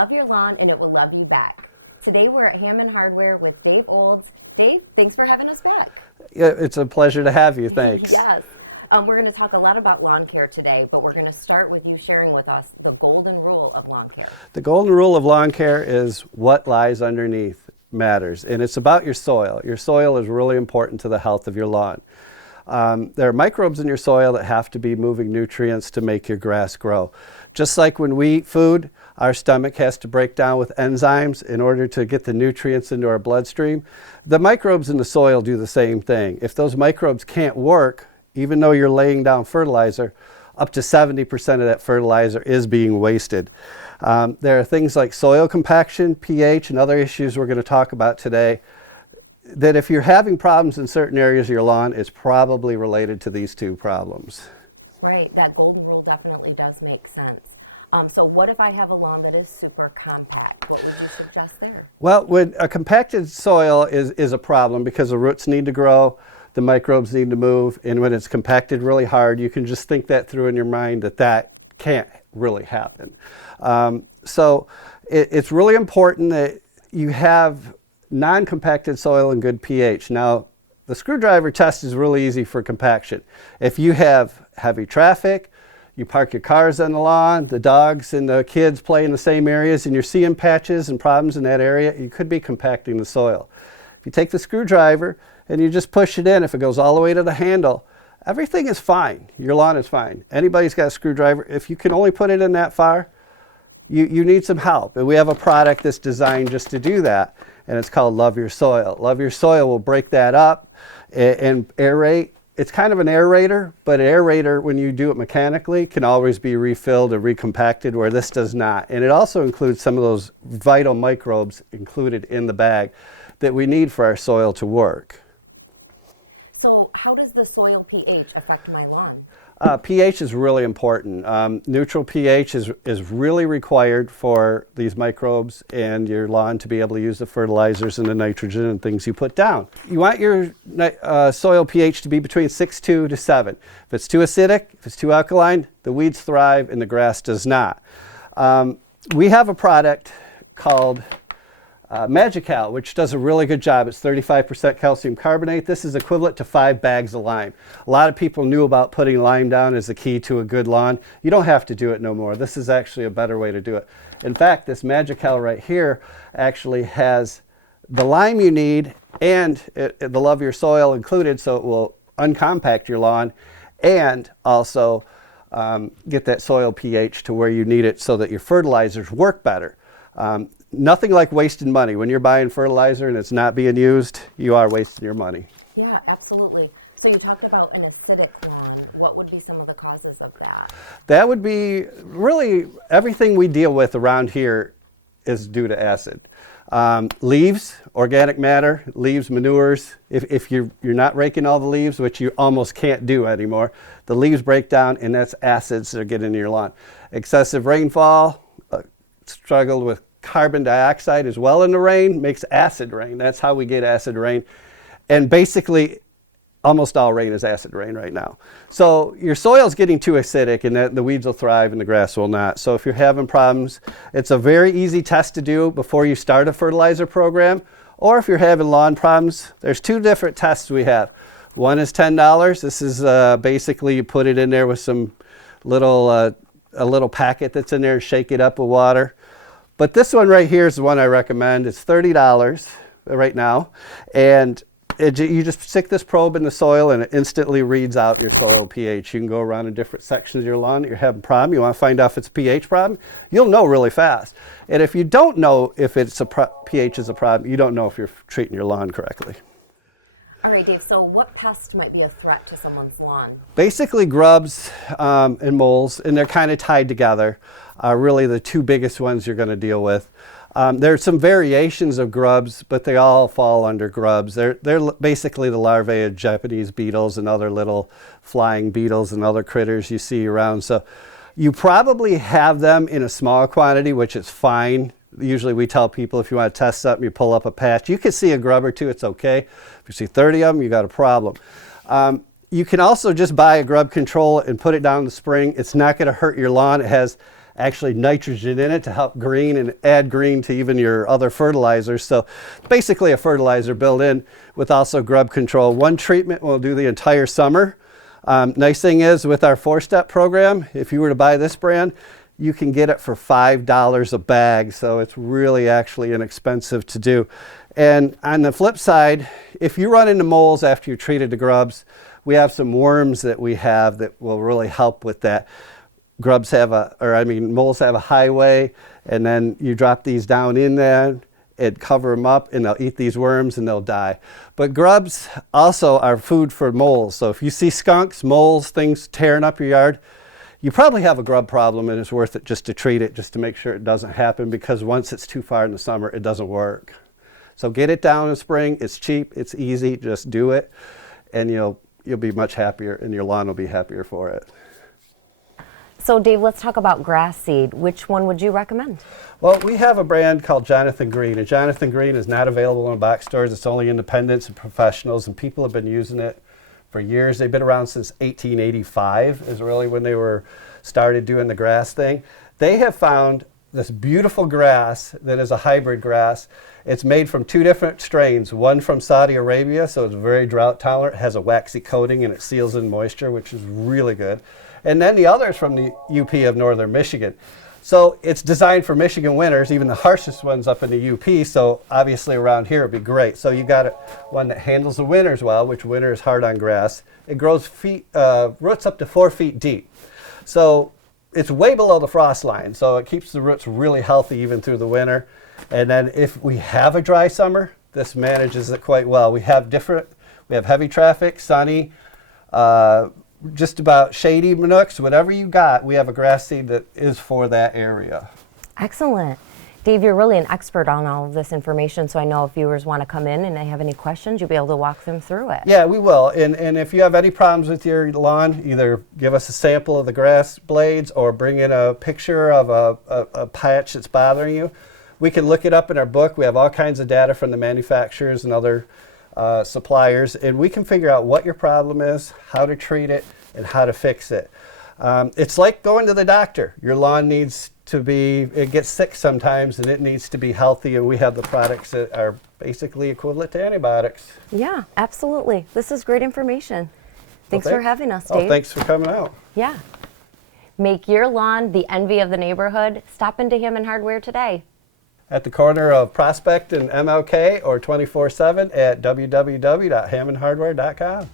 love your lawn and it will love you back. Today we're at Hammond Hardware with Dave Olds. Dave, thanks for having us back. Yeah, it's a pleasure to have you. Thanks. Yes. We're going to talk a lot about lawn care today, but we're going to start with you sharing with us the golden rule of lawn care. The golden rule of lawn care is what lies underneath matters, and it's about your soil. Your soil is really important to the health of your lawn. There are microbes in your soil that have to be moving nutrients to make your grass grow. Just like when we eat food, our stomach has to break down with enzymes in order to get the nutrients into our bloodstream. The microbes in the soil do the same thing. If those microbes can't work, even though you're laying down fertilizer, up to 70% of that fertilizer is being wasted. There are things like soil compaction, pH, and other issues we're going to talk about today that if you're having problems in certain areas of your lawn, it's probably related to these two problems. Right, that golden rule definitely does make sense. So what if I have a lawn that is super compact? What would you suggest there? Well, when a compacted soil is a problem because the roots need to grow, the microbes need to move, and when it's compacted really hard, you can just think that through in your mind that can't really happen. So it's really important that you have non-compacted soil and good pH. Now, the screwdriver test is really easy for compaction. If you have heavy traffic, you park your cars on the lawn, the dogs and the kids play in the same areas, and you're seeing patches and problems in that area, you could be compacting the soil. If you take the screwdriver and you just push it in, if it goes all the way to the handle, everything is fine. Your lawn is fine. Anybody's got a screwdriver. If you can only put it in that far, you need some help. And we have a product that's designed just to do that, and it's called Love Your Soil. Love Your Soil will break that up and aerate. It's kind of an aerator, but an aerator, when you do it mechanically, can always be refilled or recompacted, where this does not. And it also includes some of those vital microbes included in the bag that we need for our soil to work. So how does the soil pH affect my lawn? pH is really important. Neutral pH is really required for these microbes and your lawn to be able to use the fertilizers and the nitrogen and things you put down. You want your soil pH to be between 6.2 to 7. If it's too acidic, if it's too alkaline, the weeds thrive and the grass does not. We have a product called Magical, which does a really good job. It's 35% calcium carbonate. This is equivalent to 5 bags of lime. A lot of people knew about putting lime down as the key to a good lawn. You don't have to do it no more. This is actually a better way to do it. In fact, this Magical right here actually has the lime you need and the Love Your Soil included, so it will uncompact your lawn and also get that soil pH to where you need it so that your fertilizers work better. Nothing like wasting money. When you're buying fertilizer and it's not being used, you are wasting your money. Yeah, absolutely. So you talked about an acidic lawn. What would be some of the causes of that? That would be really everything we deal with around here is due to acid. Leaves, organic matter, leaves, manures. If you're not raking all the leaves, which you almost can't do anymore, the leaves break down and that's acids that get into your lawn. Excessive rainfall, struggled with carbon dioxide as well in the rain, makes acid rain. That's how we get acid rain. And basically, almost all rain is acid rain right now. So your soil's getting too acidic and the weeds will thrive and the grass will not. So if you're having problems, it's a very easy test to do before you start a fertilizer program. Or if you're having lawn problems, there's 2 different tests we have. One is $10. This is basically you put it in there with some little a little packet that's in there and shake it up with water. But this one right here is the one I recommend. It's $30 right now. And you just stick this probe in the soil and it instantly reads out your soil pH. You can go around in different sections of your lawn that you're having a problem. You want to find out if it's a pH problem, you'll know really fast. And if you don't know if it's pH is a problem, you don't know if you're treating your lawn correctly. All right, Dave, so what pest might be a threat to someone's lawn? Basically grubs and moles, and they're kind of tied together, are really the 2 biggest ones you're going to deal with. There are some variations of grubs, but they all fall under grubs. They're basically the larvae of Japanese beetles and other little flying beetles and other critters you see around. So you probably have them in a small quantity, which is fine. Usually we tell people if you want to test something, you pull up a patch. You can see a grub or 2, it's okay. If you see 30 of them, you got a problem. You can also just buy a grub control and put it down in the spring. It's not going to hurt your lawn. It has actually nitrogen in it to help green and add green to even your other fertilizers. So basically a fertilizer built in with also grub control. One treatment will do the entire summer. Nice thing is with our 4-step program, if you were to buy this brand, you can get it for $5 a bag. So it's really actually inexpensive to do. And on the flip side, if you run into moles after you treated the grubs, we have some worms that we have that will really help with that. Moles have a highway, and then you drop these down in there and cover them up, and they'll eat these worms and they'll die. But grubs also are food for moles. So if you see skunks, moles, things tearing up your yard, you probably have a grub problem, and it's worth it just to treat it, just to make sure it doesn't happen, because once it's too far in the summer, it doesn't work. So get it down in spring. It's cheap, it's easy, just do it, and you'll be much happier, and your lawn will be happier for it. So Dave, let's talk about grass seed. Which one would you recommend? Well, we have a brand called Jonathan Green, and Jonathan Green is not available in box stores. It's only independents and professionals, and people have been using it for years. They've been around since 1885 is really when they were started doing the grass thing. They have found this beautiful grass that is a hybrid grass. It's made from 2 different strains, one from Saudi Arabia, so it's very drought tolerant, has a waxy coating, and it seals in moisture, which is really good. And then the other is from the UP of northern Michigan. So it's designed for Michigan winters, even the harshest ones up in the UP, so obviously around here it'd be great. So you got one that handles the winters well, which winter is hard on grass. It grows roots up to 4 feet deep. So it's way below the frost line, so it keeps the roots really healthy even through the winter. And then if we have a dry summer, this manages it quite well. We have heavy traffic, sunny, just about shady nooks, whatever you got, we have a grass seed that is for that area. Excellent. Dave, you're really an expert on all of this information, so I know if viewers want to come in and they have any questions, you'll be able to walk them through it. Yeah, we will. And if you have any problems with your lawn, either give us a sample of the grass blades or bring in a picture of a patch that's bothering you. We can look it up in our book. We have all kinds of data from the manufacturers and other suppliers, and we can figure out what your problem is, how to treat it, and how to fix it. It's like going to the doctor. Your lawn needs to it gets sick sometimes, and it needs to be healthy, and we have the products that are basically equivalent to antibiotics. Yeah, absolutely. This is great information. Thanks for having us, Dave. Oh, thanks for coming out. Yeah. Make your lawn the envy of the neighborhood. Stop into Hammond Hardware today. At the corner of Prospect and MLK, or 24/7 at www.hammondhardware.com.